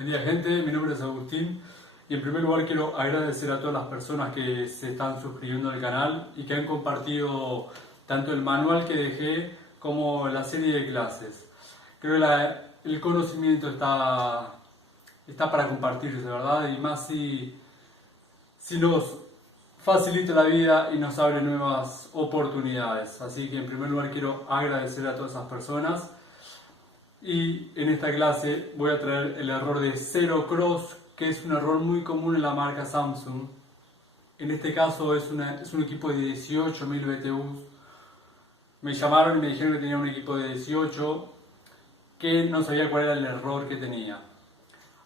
Buen día gente, mi nombre es Agustín y en primer lugar quiero agradecer a todas las personas que se están suscribiendo al canal y que han compartido tanto el manual que dejé como la serie de clases. Creo que el conocimiento está para compartirse, ¿verdad? Y más si nos facilita la vida y nos abre nuevas oportunidades. Así que en primer lugar quiero agradecer a todas esas personas. Y en esta clase voy a traer el error de Zero Cross, que es un error muy común en la marca Samsung. En este caso es un equipo de 18.000 BTUs. Me llamaron y me dijeron que tenía un equipo de 18, que no sabía cuál era el error que tenía.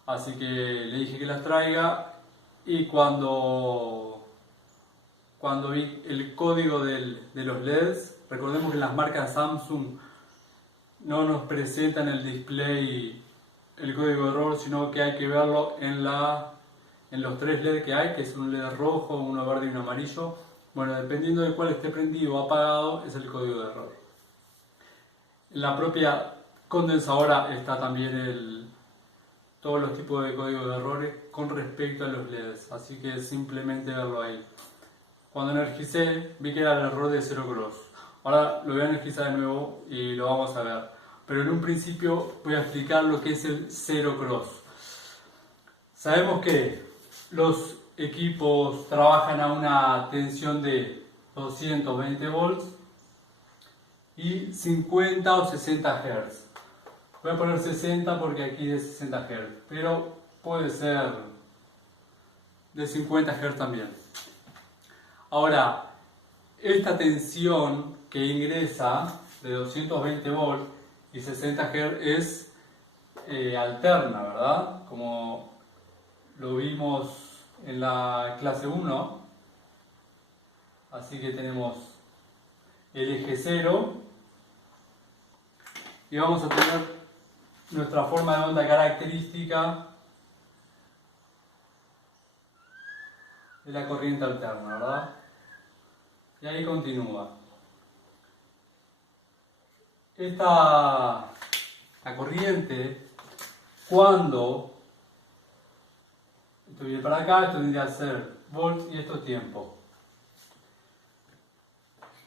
Así que le dije que las traiga y cuando vi el código de los LEDs, recordemos que las marcas Samsung no nos presentan el display el código de error, sino que hay que verlo en los tres LED que hay, que es un LED rojo, uno verde y uno amarillo. Bueno, dependiendo de cuál esté prendido o apagado, es el código de error. En la propia condensadora está también todos los tipos de código de errores con respecto a los LEDs, así que simplemente verlo ahí. Cuando energicé, vi que era el error de Zero Cross. Ahora lo voy a energizar de nuevo y lo vamos a ver. Pero en un principio voy a explicar lo que es el Zero Cross. Sabemos que los equipos trabajan a una tensión de 220 volts y 50 o 60 Hz. Voy a poner 60 porque aquí es 60 Hz, pero puede ser de 50 Hz también. Ahora, esta tensión que ingresa de 220 volts y 60 Hz es alterna, ¿verdad? Como lo vimos en la clase 1. Así que tenemos el eje 0 y vamos a tener nuestra forma de onda característica de la corriente alterna, ¿verdad? Y ahí continúa. La corriente, cuando esto viene para acá, esto tendría que ser volts y esto tiempo.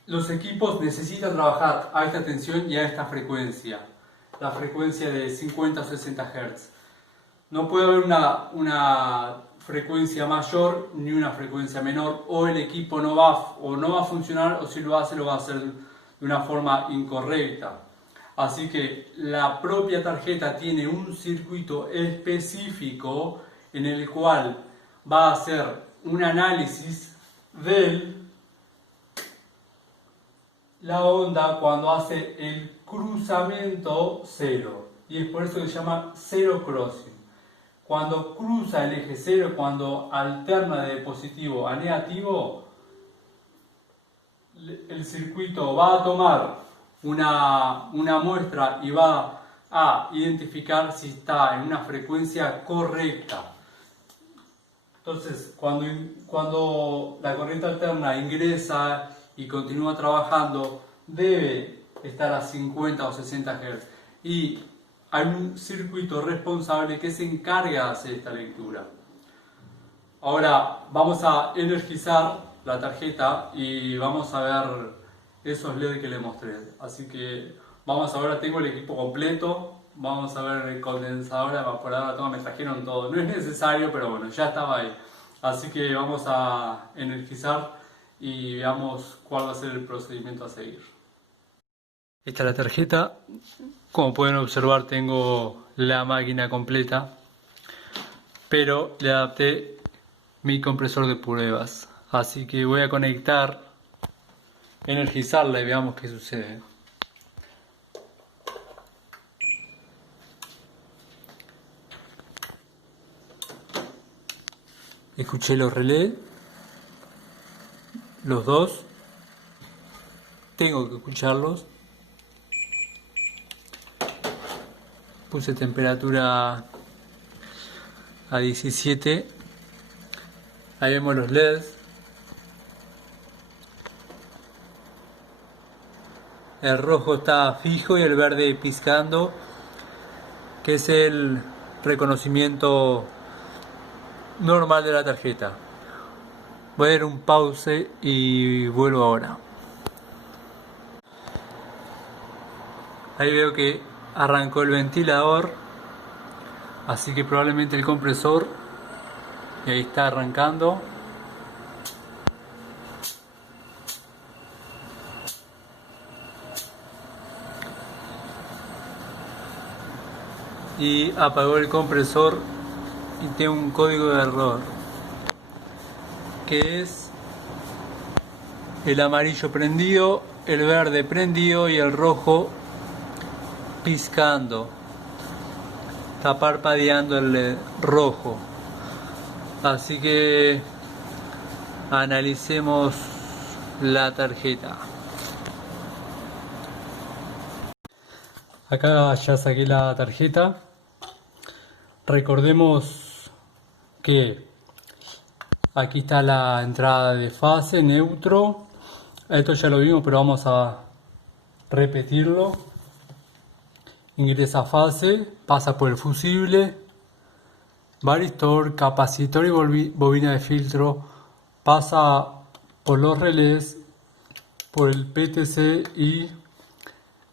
Los equipos necesitan trabajar a esta tensión y a esta frecuencia, la frecuencia de 50 o 60 Hz. No puede haber una frecuencia mayor ni una frecuencia menor, o el equipo no va a funcionar, o si lo va a hacer de una forma incorrecta. Así que la propia tarjeta tiene un circuito específico en el cual va a hacer un análisis de la onda cuando hace el cruzamiento cero, y es por eso que se llama zero crossing. Cuando cruza el eje cero, cuando alterna de positivo a negativo, el circuito va a tomar una muestra y va a identificar si está en una frecuencia correcta. Entonces, cuando la corriente alterna ingresa y continúa trabajando, debe estar a 50 o 60 Hz. Y hay un circuito responsable que se encarga de hacer esta lectura. Ahora vamos a energizar la tarjeta y vamos a ver esos LED que le mostré. Así que vamos a ver, tengo el equipo completo. Vamos a ver el condensador, evaporadora, todo, me trajeron todo. No es necesario, pero bueno, ya estaba ahí. Así que vamos a energizar y veamos cuál va a ser el procedimiento a seguir. Esta es la tarjeta. Como pueden observar, tengo la máquina completa, pero le adapté mi compresor de pruebas. Así que voy a conectar, energizarla y veamos qué sucede. Escuché los relés, los dos, tengo que escucharlos. Puse temperatura a 17. Ahí vemos los LEDs. El rojo está fijo y el verde pizcando, que es el reconocimiento normal de la tarjeta. Voy a dar un pause y vuelvo ahora. Ahí veo que arrancó el ventilador, así que probablemente el compresor, y ahí está arrancando. Y apagó el compresor y tengo un código de error que es el amarillo prendido, el verde prendido y el rojo pizcando, está parpadeando el LED rojo. Así que analicemos la tarjeta. Acá ya saqué la tarjeta. Recordemos que aquí está la entrada de fase, neutro. Esto ya lo vimos, pero vamos a repetirlo. Ingresa a fase, pasa por el fusible, varistor, capacitor y bobina de filtro. Pasa por los relés, por el PTC y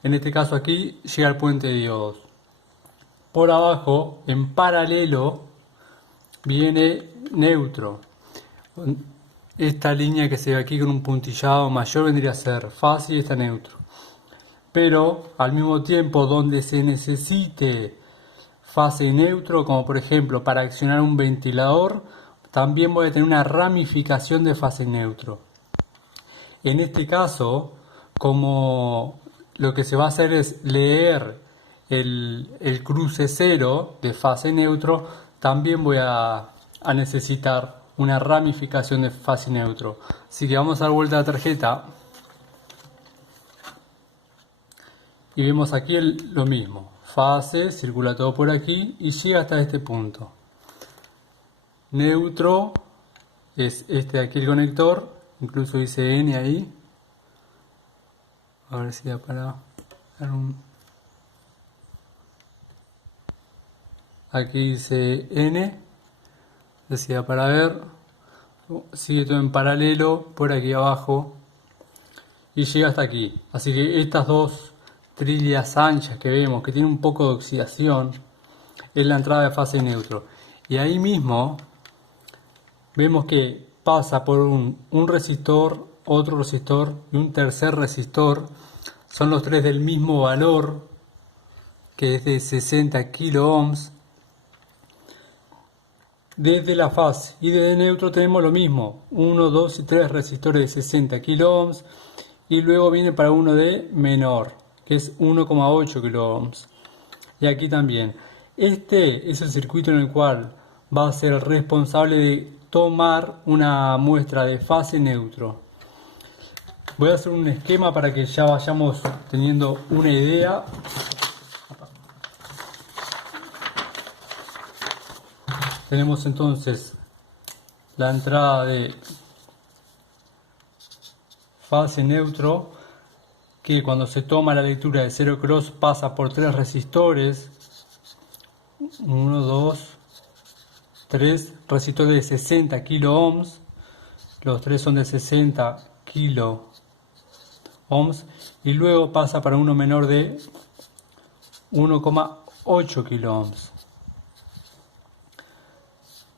en este caso aquí llega al puente de diodos. Por abajo, en paralelo, viene neutro. Esta línea que se ve aquí con un puntillado mayor vendría a ser fase y esta neutro. Pero al mismo tiempo, donde se necesite fase y neutro, como por ejemplo para accionar un ventilador, también voy a tener una ramificación de fase y neutro. En este caso, como lo que se va a hacer es leer el cruce cero de fase neutro, también voy a necesitar una ramificación de fase neutro. Así que vamos a dar vuelta a la tarjeta y vemos aquí lo mismo. Fase, circula todo por aquí y llega hasta este punto. Neutro es este de aquí el conector, incluso dice N ahí. A ver si da para dar un... Aquí dice N, decía para ver, sigue todo en paralelo por aquí abajo y llega hasta aquí. Así que estas dos trillas anchas que vemos que tienen un poco de oxidación es la entrada de fase neutro. Y ahí mismo vemos que pasa por un resistor, otro resistor y un tercer resistor. Son los tres del mismo valor, que es de 60 kilo ohms. Desde la fase y desde neutro tenemos lo mismo, 1, 2 y 3 resistores de 60 kilo ohms y luego viene para uno de menor, que es 1,8 kilo ohms. Y aquí también. Este es el circuito en el cual va a ser el responsable de tomar una muestra de fase neutro. Voy a hacer un esquema para que ya vayamos teniendo una idea. Tenemos entonces la entrada de fase neutro, que cuando se toma la lectura de 0 cross pasa por 3 resistores, 1, 2, 3 resistores de 60 kilo ohms, los tres son de 60 kilo ohms, y luego pasa para uno menor de 1,8 kilo ohms.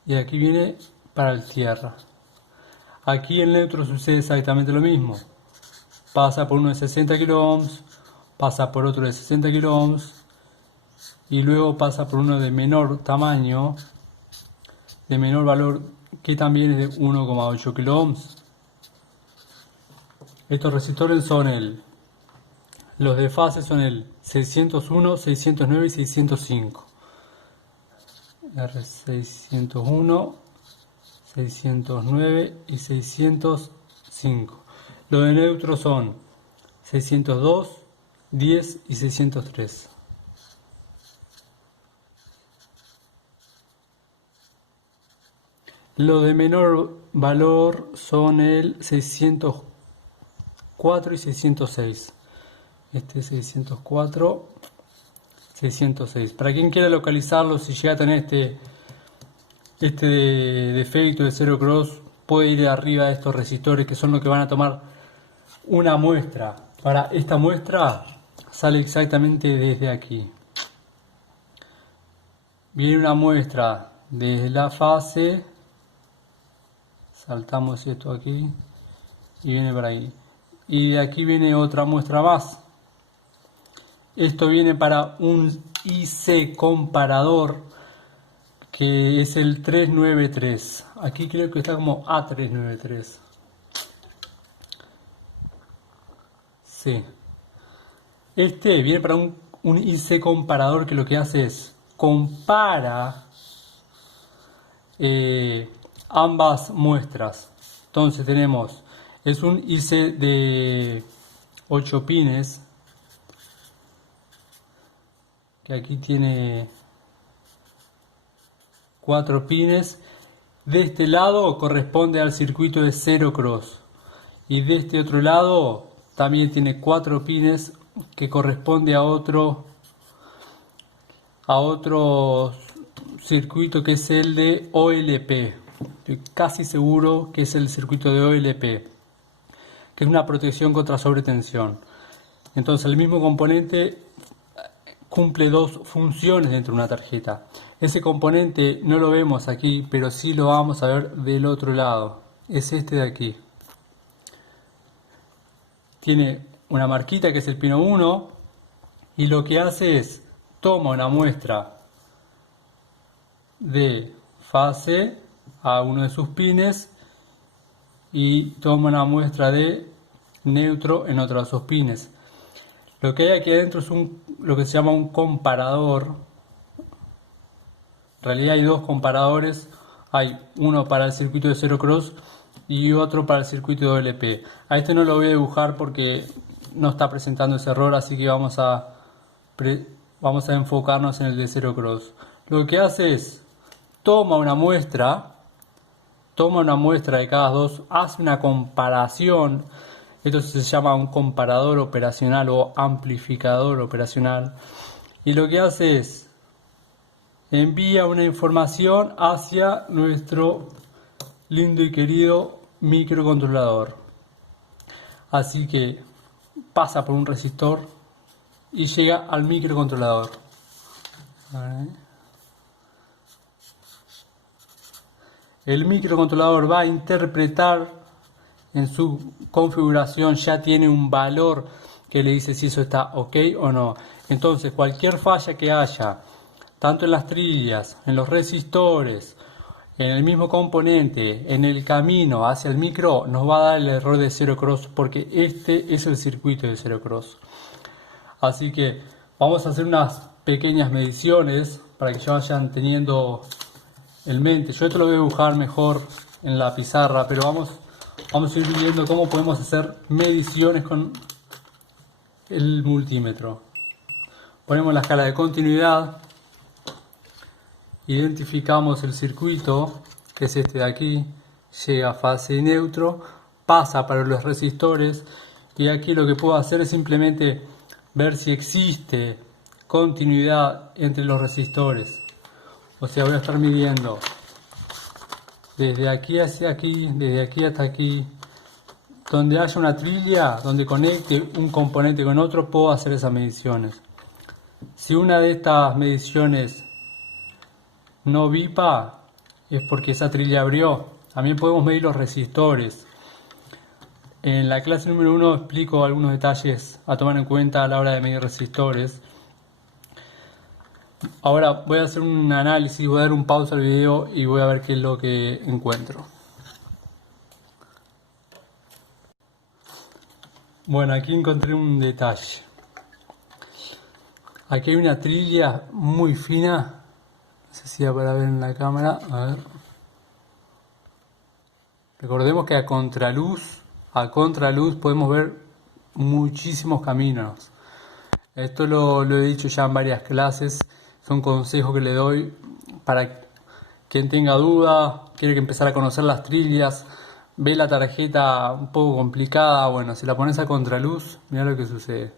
Y aquí viene para el tierra. Aquí el neutro sucede exactamente lo mismo. Pasa por uno de 60 kilo ohms, pasa por otro de 60 kilo ohms y luego pasa por uno de menor tamaño, de menor valor, que también es de 1,8 kilo ohms. Estos resistores son los de fase son el 601, 609 y 605. R601, 609 y 605. Los de neutro son 602, 10 y 603. Los de menor valor son el 604 y 606. Este 604, 606. Para quien quiera localizarlo, si llega a tener este defecto de cero cross, puede ir arriba de estos resistores que son los que van a tomar una muestra. Para esta muestra sale exactamente desde aquí. Viene una muestra desde la fase, saltamos esto aquí y viene por ahí. Y de aquí viene otra muestra más. Esto viene para un IC comparador que es el 393. Aquí creo que está como A393. Sí. Este viene para un IC comparador que lo que hace es compara ambas muestras. Entonces tenemos, es un IC de 8 pines, que aquí tiene 4 pines. De este lado corresponde al circuito de cero cross y de este otro lado también tiene 4 pines que corresponde a otro circuito que es el de OLP. Estoy casi seguro que es el circuito de OLP, que es una protección contra sobretensión. Entonces el mismo componente cumple dos funciones dentro de una tarjeta. Ese componente no lo vemos aquí, pero sí lo vamos a ver del otro lado. Es este de aquí. Tiene una marquita que es el pino 1 y lo que hace es toma una muestra de fase a uno de sus pines y toma una muestra de neutro en otro de sus pines. Lo que hay aquí adentro es lo que se llama un comparador. En realidad hay dos comparadores. Hay uno para el circuito de cero cross y otro para el circuito de OLP. A este no lo voy a dibujar porque no está presentando ese error, así que vamos a enfocarnos en el de cero cross. Lo que hace es toma una muestra de cada dos, hace una comparación. Esto se llama un comparador operacional o amplificador operacional. Y lo que hace es envía una información hacia nuestro lindo y querido microcontrolador. Así que pasa por un resistor y llega al microcontrolador. El microcontrolador va a interpretar en su configuración, ya tiene un valor que le dice si eso está ok o no. Entonces cualquier falla que haya, tanto en las trillas, en los resistores, en el mismo componente, en el camino hacia el micro, nos va a dar el error de cero cross, porque este es el circuito de cero cross. Así que vamos a hacer unas pequeñas mediciones para que ya vayan teniendo en mente. Yo esto lo voy a dibujar mejor en la pizarra, pero vamos a ir viendo cómo podemos hacer mediciones con el multímetro. Ponemos la escala de continuidad, identificamos el circuito, que es este de aquí, llega a fase y neutro, pasa para los resistores y aquí lo que puedo hacer es simplemente ver si existe continuidad entre los resistores. O sea, voy a estar midiendo desde aquí hacia aquí, desde aquí hasta aquí. Donde haya una trilla, donde conecte un componente con otro, puedo hacer esas mediciones. Si una de estas mediciones no bipa, es porque esa trilla abrió. También podemos medir los resistores. En la clase número 1 explico algunos detalles a tomar en cuenta a la hora de medir resistores. Ahora voy a hacer un análisis, voy a dar un pausa al video y voy a ver qué es lo que encuentro. Bueno, aquí encontré un detalle. Aquí hay una trilla muy fina. No sé si da para ver en la cámara. A ver. Recordemos que a contraluz podemos ver muchísimos caminos. Esto lo he dicho ya en varias clases. Son consejos que le doy para quien tenga duda, quiere empezar a conocer las trillas, ve la tarjeta un poco complicada. Bueno, si la pones a contraluz, mira lo que sucede.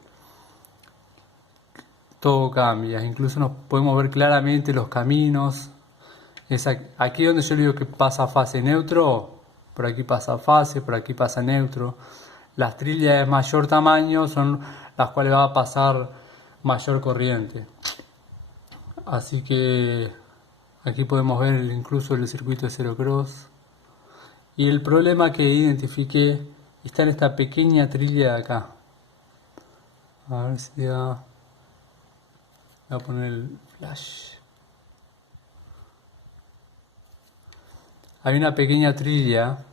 todo cambia. Incluso nos podemos ver claramente los caminos. Es aquí donde yo digo que pasa fase neutro, por aquí pasa fase, por aquí pasa neutro. Las trillas de mayor tamaño son las cuales va a pasar mayor corriente. Así que aquí podemos ver incluso el circuito de Zero Cross. Y el problema que identifiqué está en esta pequeña trilla de acá. A ver si da... Voy a poner el flash. Hay una pequeña trilla.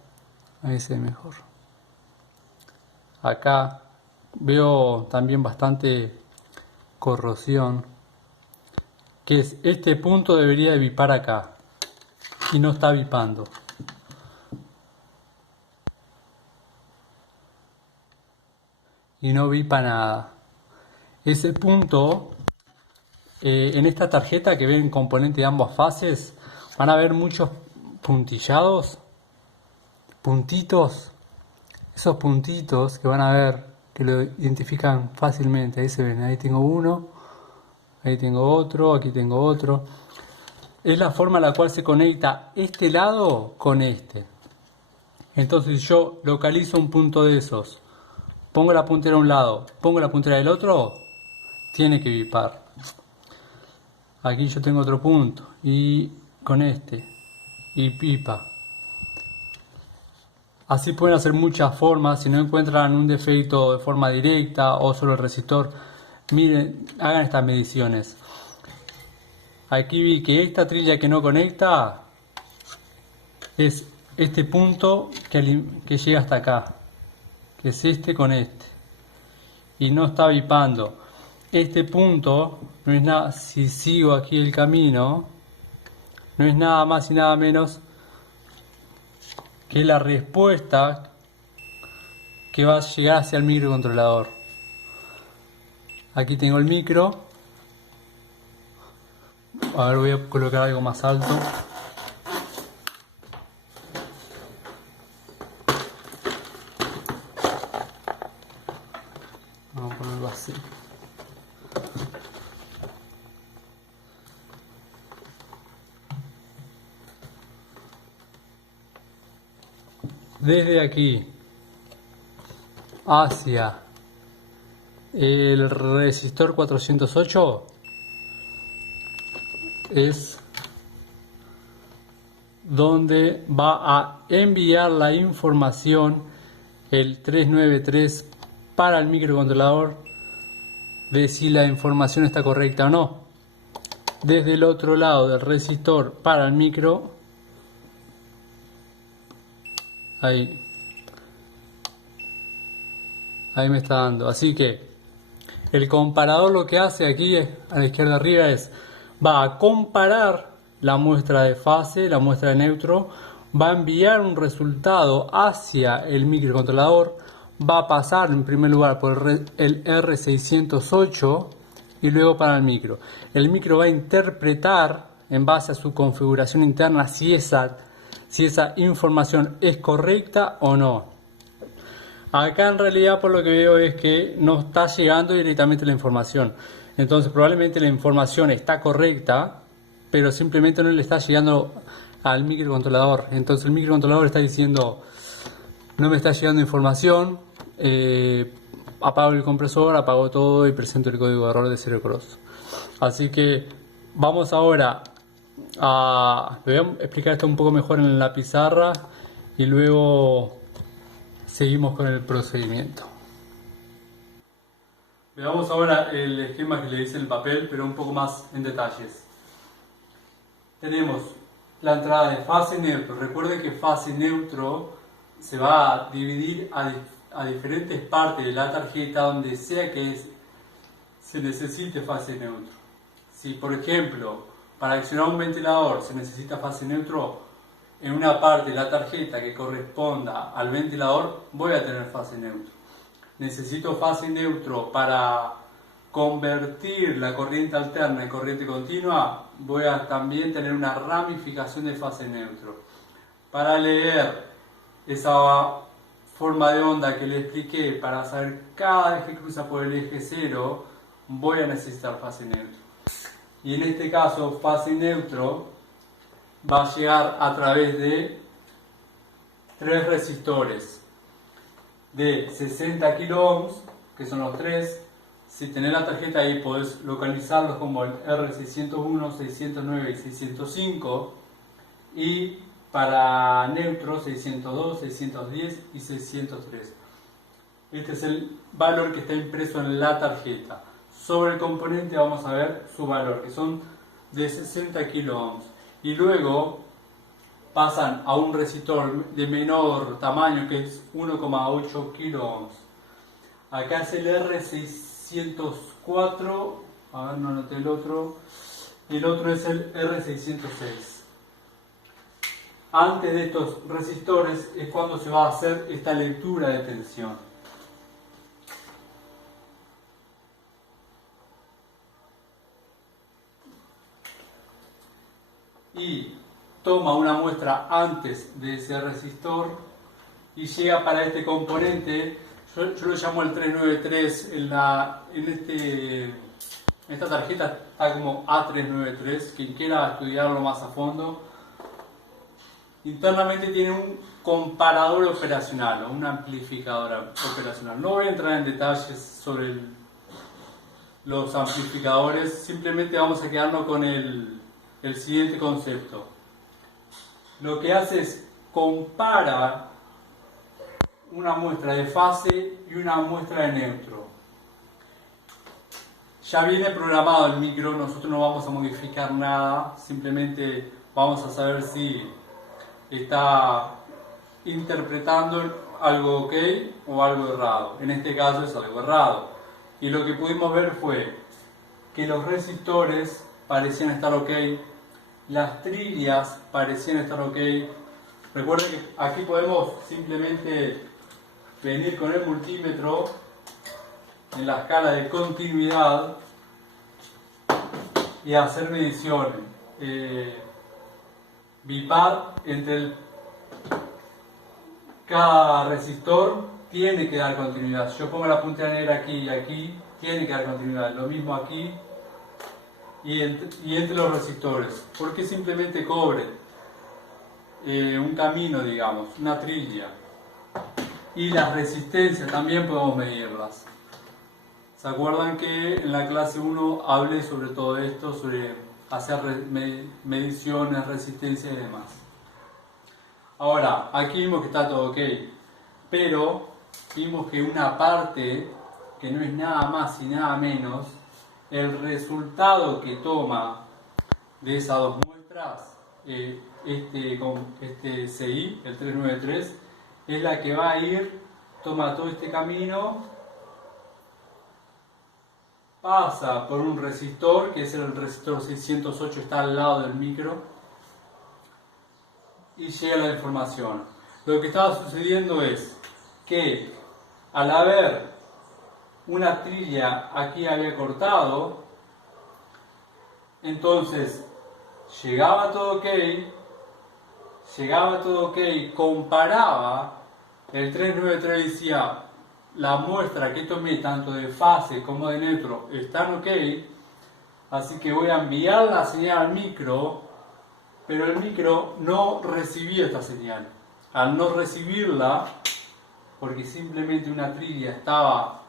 Ahí se ve mejor. Acá veo también bastante corrosión. Que es este punto debería de bipar acá. Y no está bipando. Y no vipa nada. Ese punto, en esta tarjeta que ven componente de ambas fases, van a ver muchos puntillados, puntitos. Esos puntitos que van a ver, que lo identifican fácilmente. Ahí se ven, ahí tengo uno, ahí tengo otro, aquí tengo otro. Es la forma en la cual se conecta este lado con este. Entonces yo localizo un punto de esos, pongo la puntera a un lado, pongo la puntera del otro, tiene que bipar. Aquí yo tengo otro punto y con este y pipa. Así pueden hacer muchas formas. Si no encuentran un defecto de forma directa o solo el resistor, miren, hagan estas mediciones. Aquí vi que esta trilla que no conecta es este punto que llega hasta acá, que es este con este, y no está bipando. Este punto no es nada, si sigo aquí el camino, no es nada más y nada menos que la respuesta que va a llegar hacia el microcontrolador. Aquí tengo el micro. A ver, voy a colocar algo más alto. Vamos a ponerlo así. Desde aquí hacia el resistor 408 es donde va a enviar la información el 393 para el microcontrolador de si la información está correcta o no. Desde el otro lado del resistor para el micro, ahí me está dando. Así que el comparador lo que hace aquí a la izquierda arriba es, va a comparar la muestra de fase, la muestra de neutro, va a enviar un resultado hacia el microcontrolador, va a pasar en primer lugar por el R608 y luego para el micro. El micro va a interpretar en base a su configuración interna si esa información es correcta o no. Acá en realidad por lo que veo es que no está llegando directamente la información. Entonces probablemente la información está correcta, pero simplemente no le está llegando al microcontrolador. Entonces el microcontrolador está diciendo, no me está llegando información, apago el compresor, apago todo y presento el código de error de Zero Cross. Así que vamos ahora le voy a explicar esto un poco mejor en la pizarra y luego seguimos con el procedimiento. Veamos ahora el esquema que le dice el papel, pero un poco más en detalles. Tenemos la entrada de fase neutro. Recuerden que fase neutro se va a dividir a diferentes partes de la tarjeta donde sea que se necesite fase neutro. Si por ejemplo para accionar un ventilador se necesita fase neutro, en una parte de la tarjeta que corresponda al ventilador voy a tener fase neutro. Necesito fase neutro para convertir la corriente alterna en corriente continua, voy a también tener una ramificación de fase neutro. Para leer esa forma de onda que le expliqué, para saber cada vez que cruza por el eje 0, voy a necesitar fase neutro. Y en este caso, fase neutro va a llegar a través de 3 resistores de 60 kilo ohms, que son los 3. Si tenés la tarjeta ahí podés localizarlos como el R601, 609 y 605. Y para neutro 602, 610 y 603. Este es el valor que está impreso en la tarjeta. Sobre el componente vamos a ver su valor, que son de 60 kilo ohms. Y luego pasan a un resistor de menor tamaño, que es 1,8 kilo ohms. Acá es el R604, a ver, no anoté el otro. El otro es el R606. Antes de estos resistores es cuando se va a hacer esta lectura de tensión. Y toma una muestra antes de ese resistor y llega para este componente, yo lo llamo el 393, en esta tarjeta está como A393, quien quiera estudiarlo más a fondo. Internamente tiene un comparador operacional o un amplificador operacional. No voy a entrar en detalles sobre los amplificadores, simplemente vamos a quedarnos con el siguiente concepto. Lo que hace es compara una muestra de fase y una muestra de neutro. Ya viene programado el micro, nosotros no vamos a modificar nada, simplemente vamos a saber si está interpretando algo ok o algo errado. En este caso es algo errado. Y lo que pudimos ver fue que los resistores parecían estar ok, las trillas parecían estar ok. Recuerden que aquí podemos simplemente venir con el multímetro en la escala de continuidad y hacer mediciones. Bipar entre cada resistor tiene que dar continuidad. Si yo pongo la punta negra aquí y aquí, tiene que dar continuidad. Lo mismo aquí y entre los resistores. Porque simplemente cobre un camino, digamos, una trilla. Y las resistencias también podemos medirlas. ¿Se acuerdan que en la clase 1 hablé sobre todo esto, sobre hacer mediciones, resistencia y demás? Ahora, aquí vimos que está todo ok, pero vimos que una parte, que no es nada más y nada menos, el resultado que toma de esas dos muestras, este CI, el 393, es la que va a ir, toma todo este camino, pasa por un resistor, que es el resistor 608, está al lado del micro, y llega la información. Lo que estaba sucediendo es que al haber una trilla aquí había cortado, entonces llegaba todo ok, comparaba, el 393 decía, la muestra que tomé tanto de fase como de neutro están ok, así que voy a enviar la señal al micro, pero el micro no recibía esta señal. Al no recibirla, porque simplemente una trilla estaba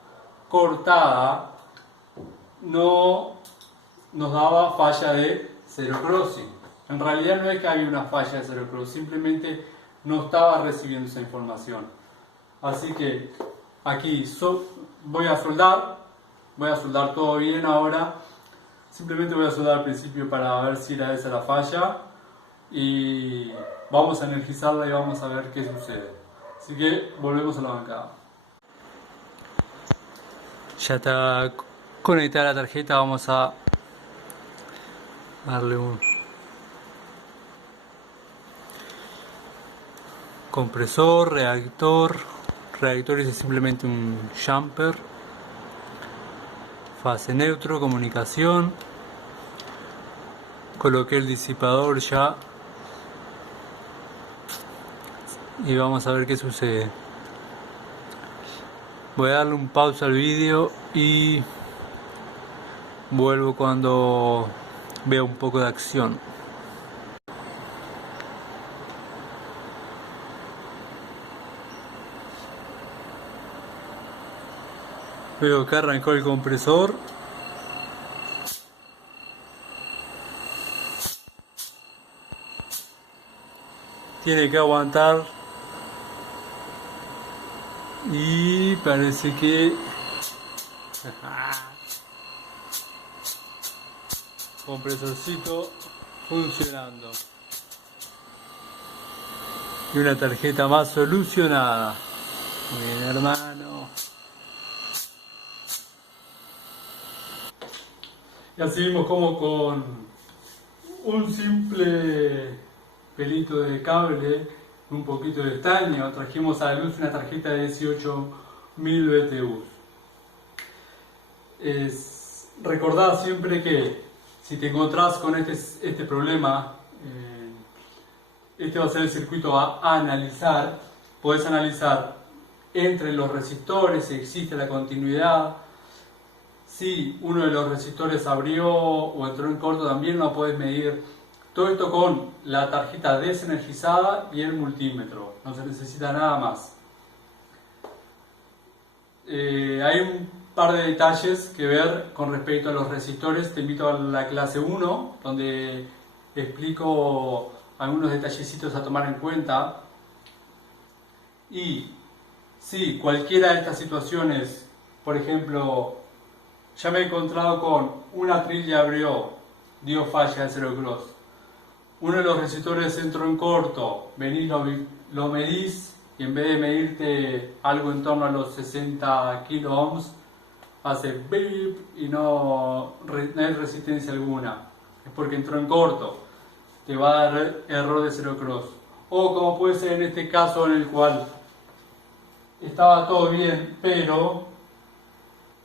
cortada, no nos daba falla de zero crossing. En realidad no es que había una falla de zero crossing, simplemente no estaba recibiendo esa información. Así que aquí voy a soldar todo bien ahora. Simplemente voy a soldar al principio para ver si era esa la falla y vamos a energizarla y vamos a ver qué sucede. Así que volvemos a la bancada. Ya está conectada la tarjeta, vamos a darle un compresor, reactor es simplemente un jumper, fase neutro, comunicación, coloqué el disipador ya y vamos a ver qué sucede. Voy a darle un pausa al vídeo y Vuelvo cuando vea un poco de acción. Veo que arrancó el compresor. Tiene que aguantar. Y parece que... compresorcito funcionando. Y una tarjeta más solucionada. Muy bien, hermano. Y así vimos como con un simple pelito de cable, un poquito de estaño, trajimos a la luz una tarjeta de 18.000 BTU. Recordad siempre que si te encontrás con este problema, este va a ser el circuito a analizar. Podés analizar entre los resistores si existe la continuidad. Si uno de los resistores abrió o entró en corto, también lo podés medir. Todo esto con la tarjeta desenergizada y el multímetro. No se necesita nada más. Hay un par de detalles que ver con respecto a los resistores. Te invito a la clase 1, donde explico algunos detallecitos a tomar en cuenta. Y si cualquiera de estas situaciones, por ejemplo, ya me he encontrado con una trilla abrió, dio falla de zero cross. Uno de los resistores entró en corto, venís, lo medís y en vez de medirte algo en torno a los 60 kilo ohms, hace beep y no hay resistencia alguna. Es porque entró en corto, te va a dar error de zero cross. O como puede ser en este caso en el cual estaba todo bien, pero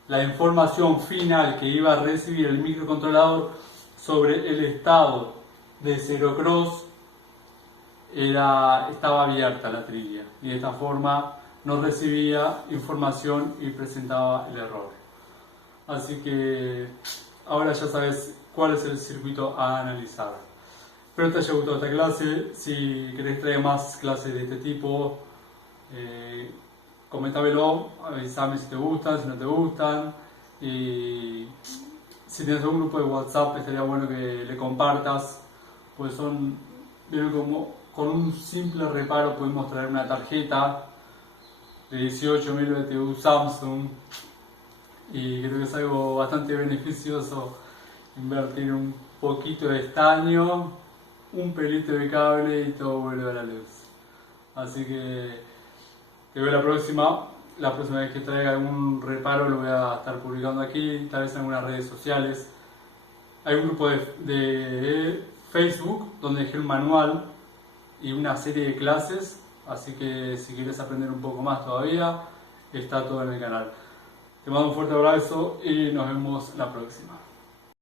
la información final que iba a recibir el microcontrolador sobre el estado de zero cross estaba abierta la trilla y de esta forma no recibía información y presentaba el error. Así que ahora ya sabes cuál es el circuito a analizar. Espero te haya gustado esta clase. Si querés traer más clases de este tipo, coméntamelo, avísame si te gustan, si no te gustan. Y si tienes un grupo de WhatsApp, estaría bueno que le compartas, pues vieron como con un simple reparo podemos traer una tarjeta de 18.000 BTU Samsung, y creo que es algo bastante beneficioso invertir un poquito de estaño, un pelito de cable y todo vuelve a la luz. Así que te veo la próxima vez que traiga algún reparo lo voy a estar publicando aquí, tal vez en algunas redes sociales. Hay un grupo de Facebook donde dejé un manual y una serie de clases, así que si quieres aprender un poco más todavía, está todo en el canal. Te mando un fuerte abrazo y nos vemos la próxima.